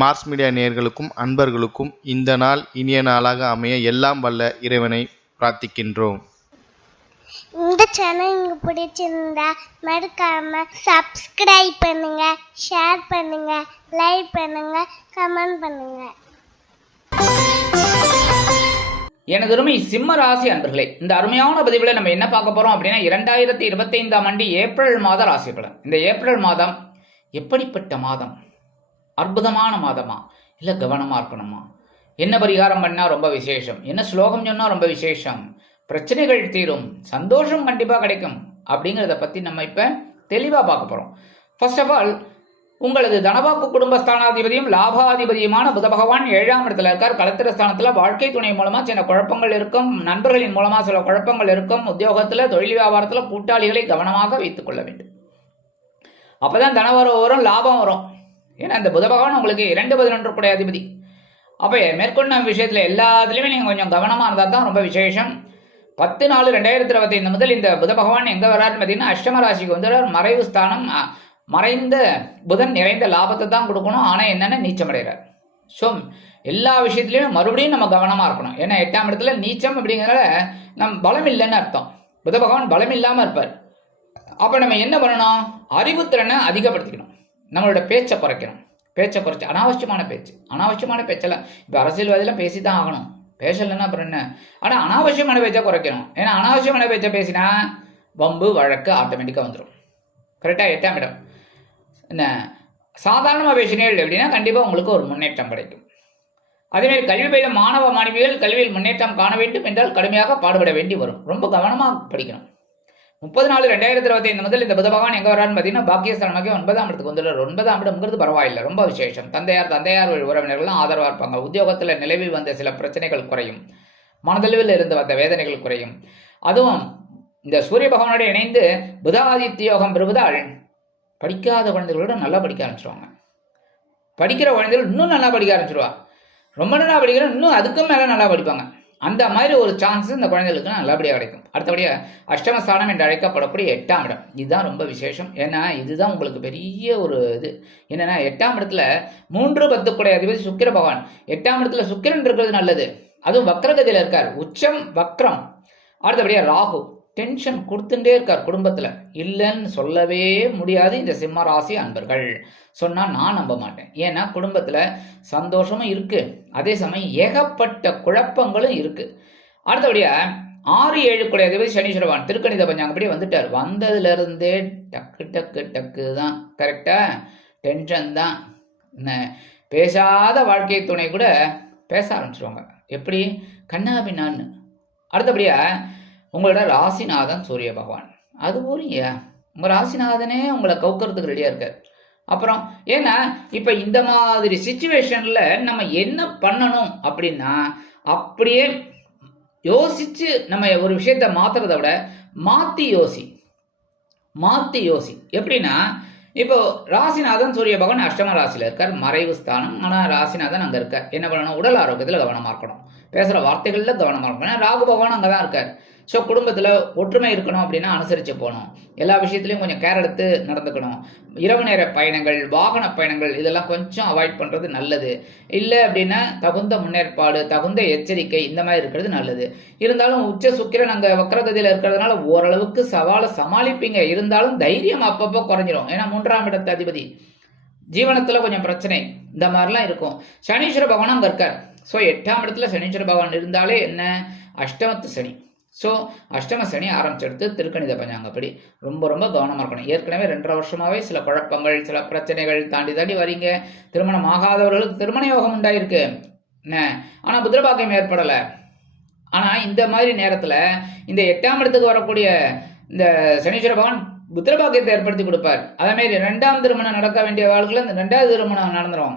Mars media நேயர்களுக்கும் அன்பர்களுக்கும் இந்த நாள் இனிய நாளாக அமைய எல்லாம் வல்ல இறைவனை பிரார்த்திக்கின்றோம். இந்த சேனல் உங்களுக்கு பிடிச்சிருந்தா மறக்காம சப்ஸ்கிரைப் பண்ணுங்க ஷேர் பண்ணுங்க லைக் பண்ணுங்க கமெண்ட் பண்ணுங்க. எனதருமை சிம்ம ராசி அன்பர்களே இந்த அருமையான பதிவில் நம்ம என்ன பார்க்க போறோம் அப்படின்னா இரண்டாயிரத்தி இருபத்தைந்தாம் ஆண்டு ஏப்ரல் மாத ராசி பலன் இந்த ஏப்ரல் மாதம் எப்படிப்பட்ட மாதம்? அற்புதமான மாதமா? இல்லை கவனமாக இருக்கணுமா? என்ன பரிகாரம் பண்ணால் ரொம்ப விசேஷம்? என்ன ஸ்லோகம் சொன்னால் ரொம்ப விசேஷம்? பிரச்சனைகள் தீரும். சந்தோஷம் கண்டிப்பாக கிடைக்கும். அப்படிங்கிறத பற்றி நம்ம இப்போ தெளிவாக பார்க்க போகிறோம் ஃபர்ஸ்ட் ஆஃப் ஆல் உங்களது தனவாக்கு குடும்பஸ்தானாதிபதியும் லாபாதிபதியுமான புத பகவான் ஏழாம் இடத்துல இருக்கார். கலத்திர ஸ்தானத்தில் வாழ்க்கை துணை மூலமாக சில குழப்பங்கள் இருக்கும். நண்பர்களின் மூலமாக சில குழப்பங்கள் இருக்கும். உத்தியோகத்தில் தொழில் வியாபாரத்தில் கூட்டாளிகளை கவனமாக வைத்துக் கொள்ள வேண்டும். அப்போதான் தனவரம் வரும் லாபம் வரும். ஏன்னா இந்த புத பகவான் உங்களுக்கு இரண்டு பதினொன்று கூட அதிபதி. அப்போ மேற்கொண்ட விஷயத்தில் எல்லாத்துலேயுமே நீங்கள் கொஞ்சம் கவனமாக இருந்தால் தான் ரொம்ப விசேஷம். பத்து நாலு ரெண்டாயிரத்தி இருபத்தைந்து முதல் இந்த புத பகவான் எங்கே வராருன்னு பார்த்தீங்கன்னா அஷ்டம ராசிக்கு வந்துடுறார். மறைவு ஸ்தானம் மறைந்த புதன் நிறைந்த லாபத்தை தான் கொடுக்கணும். ஆனால் என்னென்ன நீச்சமடைகிறார் ஸோ எல்லா விஷயத்துலையும் மறுபடியும் நம்ம கவனமாக இருக்கணும். ஏன்னா எட்டாம் இடத்துல நீச்சம் அப்படிங்கிறத நம் பலம் இல்லைன்னு அர்த்தம். புத பகவான் பலம் இல்லாமல் இருப்பார். அப்போ நம்ம என்ன பண்ணணும்? அறிவுத்திறனை அதிகப்படுத்திக்கணும். நம்மளோட பேச்சை குறைக்கணும். பேச்சை குறைச்சி அனாவசியமான பேச்சு. அனாவசியமான பேச்செல்லாம் இப்போ அரசியல்வாதிலாம் பேசி தான் ஆகணும். பேசலைன்னா அப்புறம் என்ன? ஆனால் அனாவசியமான பேச்சை குறைக்கணும். ஏன்னா அனாவசியமான பேச்சை பேசினா வம்பு வழக்கு ஆட்டோமேட்டிக்காக வந்துடும் கரெக்டாக எட்டாம் இடம் என்ன? சாதாரணமாக பேசினீர்கள் அப்படின்னா கண்டிப்பாக உங்களுக்கு ஒரு முன்னேற்றம் கிடைக்கும். அதேமாதிரி கல்வி பயில மாணவ மாணவிகள் கல்வியில் முன்னேற்றம் காண வேண்டும் என்றால் கடுமையாக பாடுபட வேண்டி வரும். ரொம்ப கவனமாக படிக்கணும். முப்பது நாலு ரெண்டாயிரத்தி இருபத்தி ஐந்து முதல் இந்த புத பகவான் எங்க வரான்னு பார்த்தீங்கன்னா பாக்கியஸ்தானமாக ஒன்பதாம் இடத்துக்கு வந்துடுறார். ஒன்பதாம் இடம்ங்கிறது பரவாயில்ல. ரொம்ப விசேஷம். தந்தையார் தந்தையார் உறவினர்கள்லாம் ஆதரவாக இருப்பாங்க. உத்தியோகத்தில் நிலவி வந்த சில பிரச்சனைகள் குறையும். மனதளவில் இருந்து வந்த வேதனைகள் குறையும். அதுவும் இந்த சூரிய பகவானோடு இணைந்து புதாதித்ய யோகம் பெறுவதால் படிக்காத குழந்தைகளோட நல்லா படிக்க ஆரம்பிச்சிருவாங்க. படிக்கிற குழந்தைகள் இன்னும் நல்லா படிக்க ஆரம்பிச்சிருவா. ரொம்ப நல்லா படிக்கிற இன்னும் அதுக்கும் மேலே நல்லா படிப்பாங்க. அந்த மாதிரி ஒரு சான்ஸ் இந்த குழந்தைகளுக்கு நல்லபடியாக கிடைக்கும். அடுத்தபடியாக அஷ்டமஸ்தானம் என்று அழைக்கப்படக்கூடிய எட்டாம் இடம். இதுதான் ரொம்ப விசேஷம். ஏன்னா இதுதான் உங்களுக்கு பெரிய ஒரு இது. என்னென்னா எட்டாம் இடத்துல மூன்று பத்துக்குடைய அதிபதி சுக்கிர பகவான். எட்டாம் இடத்துல சுக்கிரன் இருக்கிறது நல்லது. அதுவும் வக்ரகதியில் இருக்கார். உச்சம் வக்ரம். அடுத்தபடியாக ராகு. டென்ஷன் கொடுத்துட்டே இருக்கார் குடும்பத்தில். இல்லைன்னு சொல்லவே முடியாது இந்த சிம்ம ராசி அன்பர்கள். சொன்னால் நான் நம்ப மாட்டேன். ஏன்னா குடும்பத்தில் சந்தோஷமும் இருக்குது அதே சமயம் ஏகப்பட்ட குழப்பங்களும் இருக்குது அடுத்தபடியாக ஆறு ஏழு குடைய அதிபதி சனீஸ்வரவான் திருக்கணித பஞ்சாங்கப்படி வந்துட்டார். வந்ததுலேருந்தே டக்கு டக்கு டக்கு தான். கரெக்டாக டென்ஷன் தான். என்ன? பேசாத வாழ்க்கை துணை கூட பேச ஆரம்பிச்சிருவாங்க. எப்படி? கண்ணாபின்னான்னு. அடுத்தபடியாக உங்களோட ராசிநாதன் சூரிய பகவான். அது போறீங்க உங்கள் ராசிநாதனே உங்களை கவுக்கிறதுக்கு ரெடியாக இருக்கார். அப்புறம் ஏன்னா இப்போ இந்த மாதிரி சுச்சுவேஷனில் நம்ம என்ன பண்ணணும் அப்படின்னா அப்படியே யோசிச்சு நம்ம ஒரு விஷயத்த மாத்துறத விட மாற்றி யோசி. மாற்றி யோசி. எப்படின்னா இப்போ ராசிநாதன் சூரிய பகவான் அஷ்டம ராசியில் இருக்கார். மறைவு ஸ்தானம். ஆனால் ராசிநாதன் அங்கே இருக்கார். என்ன பண்ணணும்? உடல் ஆரோக்கியத்தில் கவனமாக இருக்கணும். பேசுகிற வார்த்தைகளில் கவனமாக இருக்கணும். ஏன்னா ராகு பகவான் அங்கே தான் இருக்கார். ஸோ குடும்பத்தில் ஒற்றுமை இருக்கணும் அப்படின்னா அனுசரித்து போகணும். எல்லா விஷயத்துலையும் கொஞ்சம் கேர் எடுத்து நடந்துக்கணும். இரவு நேர பயணங்கள் வாகன பயணங்கள் இதெல்லாம் கொஞ்சம் அவாய்ட் பண்ணுறது நல்லது. இல்லை அப்படின்னா தகுந்த முன்னேற்பாடு தகுந்த எச்சரிக்கை இந்த மாதிரி இருக்கிறது நல்லது. இருந்தாலும் உச்ச சுக்கிரன் அங்கே வக்கரகதியில் இருக்கிறதுனால ஓரளவுக்கு சவாலை சமாளிப்பீங்க. இருந்தாலும் தைரியம் அப்பப்போ குறைஞ்சிரும். ஏன்னா மூன்றாம் இடத்து அதிபதி. ஜீவனத்தில் கொஞ்சம் பிரச்சனை. இந்த மாதிரிலாம் இருக்கும். சனீஸ்வர பகவான் அங்கே இருக்கார். ஸோ எட்டாம் இடத்துல சனீஸ்வர பகவான் இருந்தாலே என்ன? அஷ்டமத்து சனி. ஸோ அஷ்டம சனி ஆரம்பிச்செடுத்து திருக்கணித பஞ்சாங்கப்படி ரொம்ப ரொம்ப கவனமாக இருக்கணும். ஏற்கனவே ரெண்டரை வருஷமாகவே சில குழப்பங்கள் சில பிரச்சனைகள் தாண்டி தாண்டி வரீங்க. திருமணம் ஆகாதவர்களுக்கு திருமண யோகம் உண்டாயிருக்கு. என்ன? ஆனால் புத்திரபாக்கியம் ஏற்படலை. ஆனால் இந்த மாதிரி நேரத்தில் இந்த எட்டாம் இடத்துக்கு வரக்கூடிய இந்த சனீஸ்வர பகவான் புத்திரபாக்கியத்தை ஏற்படுத்தி கொடுப்பார். அதேமாரி ரெண்டாம் திருமணம் நடக்க வேண்டிய வாழ்க்கையில் இந்த ரெண்டாவது திருமணம் நடந்துடும்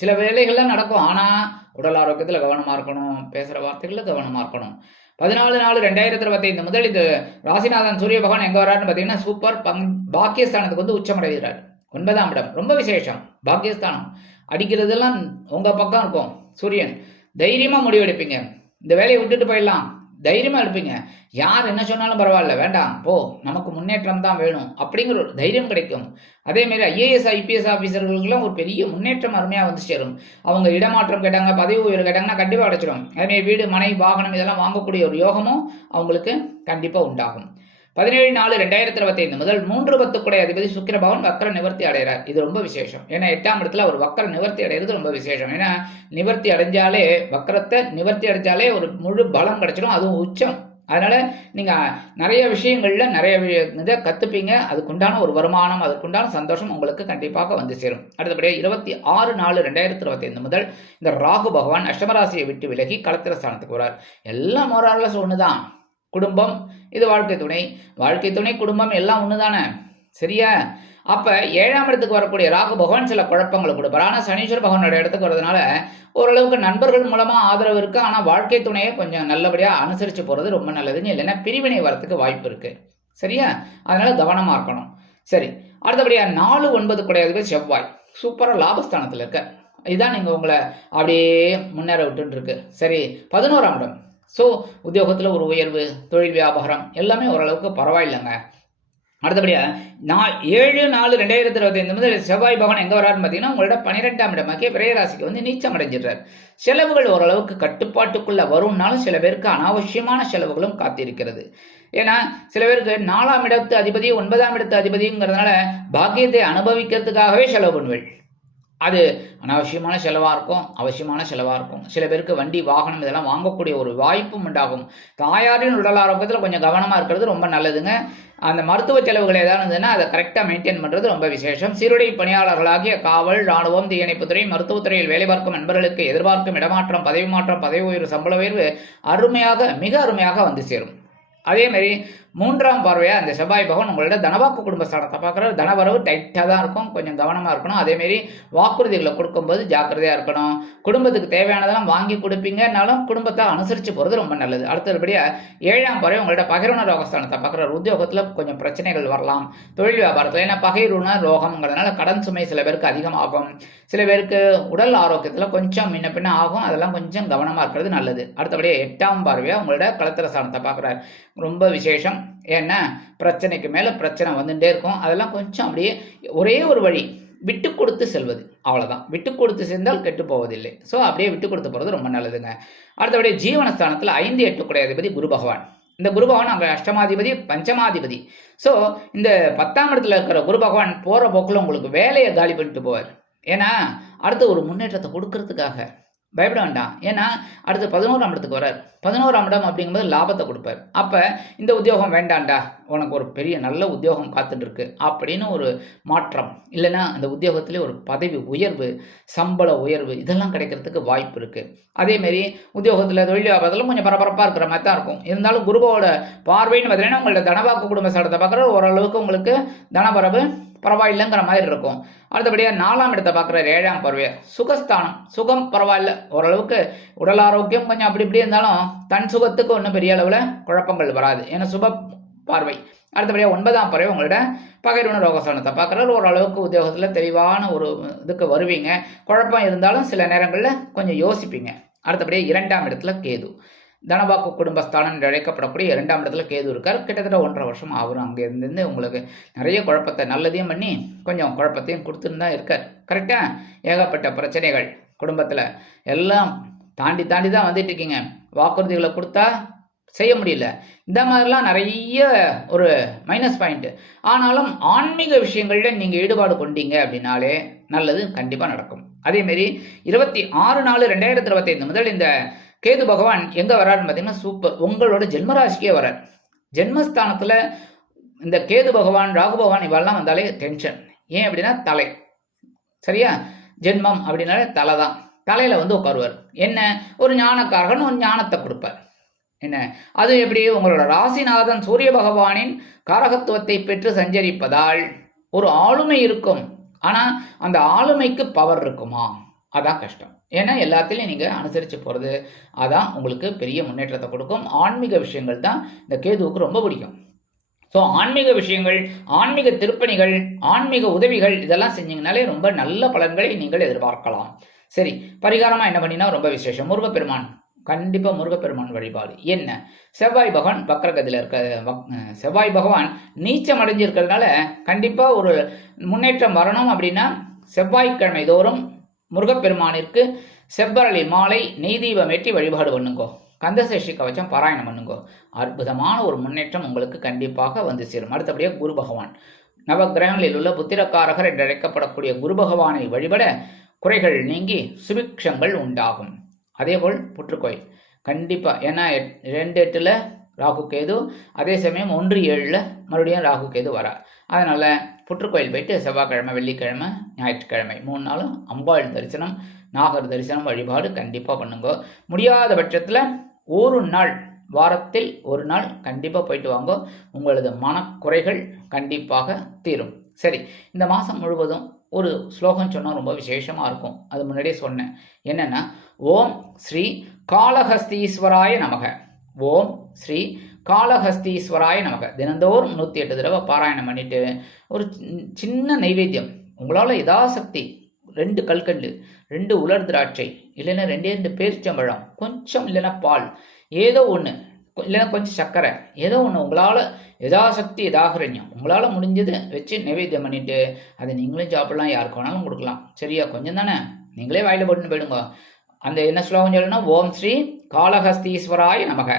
சில வேலைகள்லாம் நடக்கும். ஆனால் உடல் ஆரோக்கியத்தில் கவனமாக இருக்கணும். பேசுகிற வார்த்தைகளில் கவனமாக இருக்கணும். பதினாலு நாலு ரெண்டாயிரத்தி இருபத்தைந்து முதல் இது ராசிநாதன் சூரிய பகவான் எங்கே வராருன்னு பார்த்தீங்கன்னா சூப்பர் பங் பாக்கியஸ்தானத்துக்கு வந்து உச்சமடைகிறார். ஒன்பதாம் இடம். ரொம்ப விசேஷம். பாக்கியஸ்தானம். அடிக்கிறதெல்லாம் உங்கள் பக்கம் இருக்கும். சூரியன். தைரியமாக முடிவெடுப்பீங்க. இந்த வேலையை விட்டுட்டு போயிடலாம். தைரியமாக இருப்பீங்க. யார் என்ன சொன்னாலும் பரவாயில்ல வேண்டாம் போ நமக்கு முன்னேற்றம் தான் வேணும் அப்படிங்கிற ஒரு தைரியம் கிடைக்கும். அதேமாரி ஐஏஎஸ் ஐபிஎஸ் ஆஃபீஸர்களுக்கெல்லாம் ஒரு பெரிய முன்னேற்றம் அருமையாக வந்து சேரும். அவங்க இடமாற்றம் கேட்டாங்க பதவி உயர்வு கேட்டாங்கன்னா கண்டிப்பாக கிடைச்சிடும் அதே வீடு மனை வாகனம் இதெல்லாம் வாங்கக்கூடிய ஒரு யோகமும் அவங்களுக்கு கண்டிப்பாக உண்டாகும். பதினேழு நாலு ரெண்டாயிரத்தி இருபத்தைந்து முதல் மூன்று பத்துக்குடைய அதிபதி சுக்கிர பகவான் வக்கர நிவர்த்தி அடைகிறார். இது ரொம்ப விசேஷம். ஏன்னா எட்டாம் இடத்துல அவர் வக்கர நிவர்த்தி அடைகிறது ரொம்ப விசேஷம். ஏன்னா நிவர்த்தி அடைஞ்சாலே வக்கரத்தை நிவர்த்தி அடைஞ்சாலே ஒரு முழு பலம் கிடைச்சிடும். அதுவும் உச்சம். அதனால நீங்கள் நிறைய விஷயங்களில் நிறைய இதை கற்றுப்பீங்க அதுக்குண்டான ஒரு வருமானம் அதுக்குண்டான சந்தோஷம் உங்களுக்கு கண்டிப்பாக வந்து சேரும். அடுத்தபடியாக இருபத்தி ஆறு நாலு ரெண்டாயிரத்தி இருபத்தைந்து முதல் இந்த ராகு பகவான் அஷ்டமராசியை விட்டு விலகி களத்திர ஸ்தானத்துக்கு வரார் எல்லாம் ஓரளவு ஒன்று தான் குடும்பம் இது வாழ்க்கை துணை. வாழ்க்கை துணை குடும்பம் எல்லாம் ஒன்று தானே சரியா? அப்போ ஏழாம் இடத்துக்கு வரக்கூடிய ராகு பகவான் சில குழப்பங்களை கொடுப்பார். ஆனால் சனீஸ்வர பகவானோட இடத்துக்கு வரதுனால ஓரளவுக்கு நண்பர்கள் மூலமாக ஆதரவு இருக்குது ஆனால் வாழ்க்கை துணையை கொஞ்சம் நல்லபடியாக அனுசரித்து போகிறது ரொம்ப நல்லதுங்க இல்லைன்னா பிரிவினை வரத்துக்கு வாய்ப்பு இருக்குது சரியா? அதனால் கவனமாக இருக்கணும். சரி. அடுத்தபடியாக நாலு ஒன்பது கிடையாது செவ்வாய். சூப்பராக லாபஸ்தானத்தில் இருக்க. இதுதான் நீங்கள் உங்களை அப்படியே முன்னேற விட்டுருக்கு சரி. பதினோராம் இடம். ஸோ உத்தியோகத்தில் ஒரு உயர்வு தொழில் வியாபாரம் எல்லாமே ஓரளவுக்கு பரவாயில்லைங்க. அடுத்தபடியாக நான் ஏழு நாலு ரெண்டாயிரத்தி இருபத்தைந்து முதல் செவ்வாய் பவன் எங்கே வராருன்னு பார்த்தீங்கன்னா உங்களோட பன்னிரெண்டாம் இடமாக்கிய விரையராசிக்கு வந்து நீச்சம் அடைஞ்சிடுறார். செலவுகள் ஓரளவுக்கு கட்டுப்பாட்டுக்குள்ளே வரும்னாலும் சில பேருக்கு அனாவசியமான செலவுகளும் காத்திருக்கிறது. ஏன்னா சில பேருக்கு நாலாம் இடத்து அதிபதி ஒன்பதாம் இடத்து அதிபதிங்கிறதுனால பாக்கியத்தை அனுபவிக்கிறதுக்காகவே செலவு பண்ணுவேன் அது அனாவசியமான செலவாக இருக்கும் அவசியமான செலவாக இருக்கும். சில பேருக்கு வண்டி வாகனம் இதெல்லாம் வாங்கக்கூடிய ஒரு வாய்ப்பும் உண்டாகும். தாயாரின் உடல் ஆரோக்கியத்தில் கொஞ்சம் கவனமாக இருக்கிறது ரொம்ப நல்லதுங்க. அந்த மருத்துவ செலவுகள் ஏதாவது இருந்ததுன்னா அதை கரெக்டாக மெயின்டைன் பண்ணுறது ரொம்ப விசேஷம். சீருடை பணியாளர்களாகிய காவல் ராணுவம் தீயணைப்புத்துறை மருத்துவத்துறையில் வேலை பார்க்கும் நண்பர்களுக்கு எதிர்பார்க்கும் இடமாற்றம் பதவி மாற்றம் பதவி உயர்வு சம்பள உயர்வு அருமையாக மிக அருமையாக வந்து சேரும். அதேமாரி மூன்றாம் பார்வையாக அந்த செவ்வாய் பகவான் உங்களோட தனவாக்கு குடும்பஸ்தானத்தை பார்க்குறாரு. தனவரவு டைட்டாக தான் இருக்கும். கொஞ்சம் கவனமாக இருக்கணும். அதேமாரி வாக்குறுதிகளை கொடுக்கும்போது ஜாக்கிரதையாக இருக்கணும். குடும்பத்துக்கு தேவையானதெல்லாம் வாங்கி கொடுப்பீங்கனாலும் குடும்பத்தை அனுசரித்து போகிறது ரொம்ப நல்லது. அடுத்தபடியாக ஏழாம் பார்வை உங்களோட பகிர்வன ரோகஸ்தானத்தை பார்க்குறாரு. உத்தியோகத்தில் கொஞ்சம் பிரச்சனைகள் வரலாம். தொழில் வியாபாரத்தில் ஏன்னா பகிர்வுண ரோகம்ங்கிறதுனால கடன் சுமை சில பேருக்கு அதிகமாகும். சில பேருக்கு உடல் ஆரோக்கியத்தில் கொஞ்சம் முன்ன பின்ன ஆகும். அதெல்லாம் கொஞ்சம் கவனமாக இருக்கிறது நல்லது. அடுத்தபடியாக எட்டாம் பார்வையாக உங்களோட கலத்திர ஸ்தானத்தை பார்க்குறாரு. ரொம்ப விசேஷம். ஏன்னா பிரச்சனைக்கு மேலே பிரச்சனை வந்துட்டே இருக்கும். அதெல்லாம் கொஞ்சம் அப்படியே ஒரே ஒரு வழி விட்டு கொடுத்து செல்வது. அவ்வளோதான் விட்டு கொடுத்து சென்றால் கெட்டு போவதில்லை. ஸோ அப்படியே விட்டு கொடுத்து போகிறது ரொம்ப நல்லதுங்க. அடுத்தபடி ஜீவனஸ்தானத்தில் ஐந்து எட்டு குடைய அதிபதி குரு பகவான். இந்த குரு பகவான் அங்கே அஷ்டமாதிபதி பஞ்சமாதிபதி. ஸோ இந்த பத்தாம் இடத்துல இருக்கிற குரு பகவான் போகிற போக்கில் உங்களுக்கு வேலையை காலி பண்ணிட்டு போவார். ஏன்னா அடுத்து ஒரு முன்னேற்றத்தை கொடுக்கறதுக்காக. பயப்பட வேண்டாம். ஏன்னா அடுத்து பதினோராம் இடத்துக்கு வரார் பதினோராம் இடம் அப்படிங்கும்போது லாபத்தை கொடுப்பார். அப்போ இந்த உத்தியோகம் வேண்டாம்டா உனக்கு ஒரு பெரிய நல்ல உத்தியோகம் காத்துட்ருக்கு அப்படின்னு ஒரு மாற்றம். இல்லைன்னா அந்த உத்தியோகத்திலே ஒரு பதவி உயர்வு சம்பள உயர்வு இதெல்லாம் கிடைக்கிறதுக்கு வாய்ப்பு இருக்குது அதேமாரி உத்தியோகத்தில் தொழில் வியாபாரத்தில் கொஞ்சம் பரபரப்பாக இருக்கிற மாதிரி தான் இருக்கும். இருந்தாலும் குருவோட பார்வைன்னு பார்த்தீங்கன்னா உங்களோட தனவாக்கு குடும்ப சடத்தை பார்க்குற ஓரளவுக்கு உங்களுக்கு தனபரவு பரவாயில்லைங்கிற மாதிரி இருக்கும். அடுத்தபடியாக நாலாம் இடத்தை பார்க்குற ஏழாம் பறவை சுகஸ்தானம். சுகம் பரவாயில்ல. ஓரளவுக்கு உடல் ஆரோக்கியம் கொஞ்சம் அப்படி இப்படி இருந்தாலும் தன் சுகத்துக்கு ஒன்றும் பெரிய அளவில் குழப்பங்கள் வராது. ஏன்னா சுப பார்வை. அடுத்தபடியாக ஒன்பதாம் பறவை உங்களோட பகைருண ரோகஸ்தானத்தை பார்க்குறாரு. ஓரளவுக்கு உத்தியோகத்தில் தெளிவான ஒரு இதுக்கு வருவீங்க. குழப்பம் இருந்தாலும் சில நேரங்களில் கொஞ்சம் யோசிப்பீங்க. அடுத்தபடியாக இரண்டாம் இடத்துல கேது. தனபாக்கு குடும்பஸ்தானம் என்று அழைக்கப்படக்கூடிய இரண்டாம் இடத்துல கேது இருக்கார். கிட்டத்தட்ட ஒன்றரை வருஷம் ஆகும் அங்கே இருந்து உங்களுக்கு நிறைய குழப்பத்தை நல்லதையும் பண்ணி கொஞ்சம் குழப்பத்தையும் கொடுத்துன்னு தான் இருக்கார். கரெக்டாக ஏகப்பட்ட பிரச்சனைகள் குடும்பத்தில். எல்லாம் தாண்டி தாண்டி தான் வந்துட்டு இருக்கீங்க. வாக்குறுதிகளை கொடுத்தா செய்ய முடியல. இந்த மாதிரிலாம் நிறைய ஒரு மைனஸ் பாயிண்ட்டு ஆனாலும் ஆன்மீக விஷயங்களில் நீங்கள் ஈடுபாடு கொண்டீங்க அப்படின்னாலே நல்லது கண்டிப்பாக நடக்கும். அதேமாரி இருபத்தி ஆறு நாலு ரெண்டாயிரத்தி இருபத்தைந்து முதல் இந்த கேது பகவான் எங்கே வராருன்னு பார்த்தீங்கன்னா சூப்பர் உங்களோட ஜென்மராசிக்கே வரார் ஜென்மஸ்தானத்தில் இந்த கேது பகவான் ராகு பகவான் இவெல்லாம் வந்தாலே டென்ஷன் ஏன் அப்படின்னா தலை. சரியா? ஜென்மம் அப்படின்னாலே தலை தான். தலையில் வந்து உட்காருவார். என்ன? ஒரு ஞானக்காரகன் ஒரு ஞானத்தை கொடுப்பார். என்ன? அது எப்படி? உங்களோட ராசிநாதன் சூரிய பகவானின் காரகத்துவத்தை பெற்று சஞ்சரிப்பதால் ஒரு ஆளுமை இருக்கும். ஆனால் அந்த ஆளுமைக்கு பவர் இருக்குமா? அதான் கஷ்டம். ஏன்னா எல்லாத்துலேயும் நீங்கள் அனுசரித்து போகிறது அதான் உங்களுக்கு பெரிய முன்னேற்றத்தை கொடுக்கும். ஆன்மீக விஷயங்கள் தான் இந்த கேதுவுக்கு ரொம்ப பிடிக்கும். ஸோ ஆன்மீக விஷயங்கள் ஆன்மீக திருப்பணிகள் ஆன்மீக உதவிகள் இதெல்லாம் செஞ்சீங்கனாலே ரொம்ப நல்ல பலன்களை நீங்கள் எதிர்பார்க்கலாம். சரி பரிகாரமாக என்ன பண்ணினா ரொம்ப விசேஷம். முருகப்பெருமான் கண்டிப்பாக முருகப்பெருமான் வழிபாடு. என்ன? செவ்வாய் பகவான் வக்கரகதியில் இருக்க செவ்வாய் பகவான் நீச்சம் அடைஞ்சிருக்கிறதுனால கண்டிப்பாக ஒரு முன்னேற்றம் வரணும் அப்படின்னா செவ்வாய்க்கிழமை தோறும் முருகப்பெருமானிற்கு செவ்வரளி மாலை நெய் தீபம் ஏற்றி வழிபாடு பண்ணுங்கோ. கந்தசஷ்டி கவச்சம் பாராயணம் பண்ணுங்கோ. அற்புதமான ஒரு முன்னேற்றம் உங்களுக்கு கண்டிப்பாக வந்து சேரும். அடுத்தபடியாக குரு பகவான். நவக்கிரகங்களில் உள்ள புத்திரக்காரகர் என்று அழைக்கப்படக்கூடிய குரு பகவானை வழிபட குறைகள் நீங்கி சுபிக்ஷங்கள் உண்டாகும். அதேபோல் புற்றுக்கோயில் கண்டிப்பாக ஏன்னா எட்- ரெண்டு எட்டில் ராகு கேது அதே சமயம் ஒன்று ஏழில் மறுபடியும் ராகு கேது வரா. அதனால் புற்றுக்கோயில் போயிட்டு செவ்வாய்க்கிழமை வெள்ளிக்கிழமை ஞாயிற்றுக்கிழமை மூணு நாளும் அம்பாள் தரிசனம் நாகர் தரிசனம் வழிபாடு கண்டிப்பாக பண்ணுங்க. முடியாத பட்சத்தில் ஒரு நாள் வாரத்தில் ஒரு நாள் கண்டிப்பாக போயிட்டு வாங்க. உங்களது மனக்குறைகள் கண்டிப்பாக தீரும். சரி இந்த மாதம் முழுவதும் ஒரு ஸ்லோகம் சொன்னால் ரொம்ப விசேஷமாக இருக்கும். அது முன்னாடியே சொன்னேன். என்னென்னா ஓம் ஸ்ரீ காளஹஸ்தீஸ்வராய நமக. ஓம் ஸ்ரீ காளஹஸ்தீஸ்வராய நமக. தினந்தோறும் நூற்றி எட்டு தடவை பாராயணம் பண்ணிட்டு ஒரு சின்ன நைவேத்தியம். உங்களால் யதாசக்தி ரெண்டு கல்கண்டு ரெண்டு உலர் திராட்சை இல்லைன்னா ரெண்டே ரெண்டு பேரிச்சம்பழம் கொஞ்சம் இல்லைன்னா பால் ஏதோ ஒன்று இல்லைன்னா கொஞ்சம் சர்க்கரை. ஏதோ ஒன்று உங்களால் யதாசக்தி யதாகரண்யம். உங்களால் முடிஞ்சது வச்சு நைவேத்தியம் பண்ணிட்டு அதை நீங்களும் சாப்பிடலாம் யாருக்கு வேணாலும் கொடுக்கலாம். சரியா? கொஞ்சம் தானே? நீங்களே வாயில் போட்டுன்னு போயிடுங்க. அந்த என்ன ஸ்லோகம் சொல்லணும்னா ஓம் ஸ்ரீ காளஹஸ்தீஸ்வராய நமக.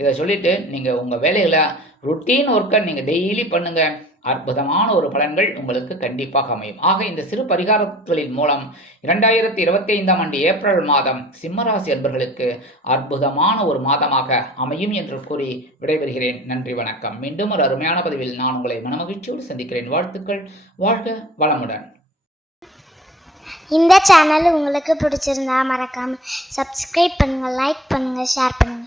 இதை சொல்லிட்டு நீங்கள் உங்கள் வேலைகளை ருட்டீன் ஒர்க்கை நீங்கள் டெய்லி பண்ணுங்கள் அற்புதமான ஒரு பலன்கள் உங்களுக்கு கண்டிப்பாக அமையும். ஆக இந்த சிறு பரிகாரங்களின் மூலம் இரண்டாயிரத்தி இருபத்தி ஐந்தாம் ஆண்டு ஏப்ரல் மாதம் சிம்மராசி அன்பர்களுக்கு அற்புதமான ஒரு மாதமாக அமையும் என்று கூறி விடைபெறுகிறேன். நன்றி வணக்கம். மீண்டும் ஒரு அருமையான பதிவில் நான் உங்களை மனமகிழ்ச்சியோடு சந்திக்கிறேன். வாழ்த்துக்கள். வாழ்க வளமுடன். இந்த சேனல் உங்களுக்கு பிடிச்சிருந்தா மறக்காம சப்ஸ்கிரைப் பண்ணுங்க லைக் பண்ணுங்க ஷேர் பண்ணுங்க.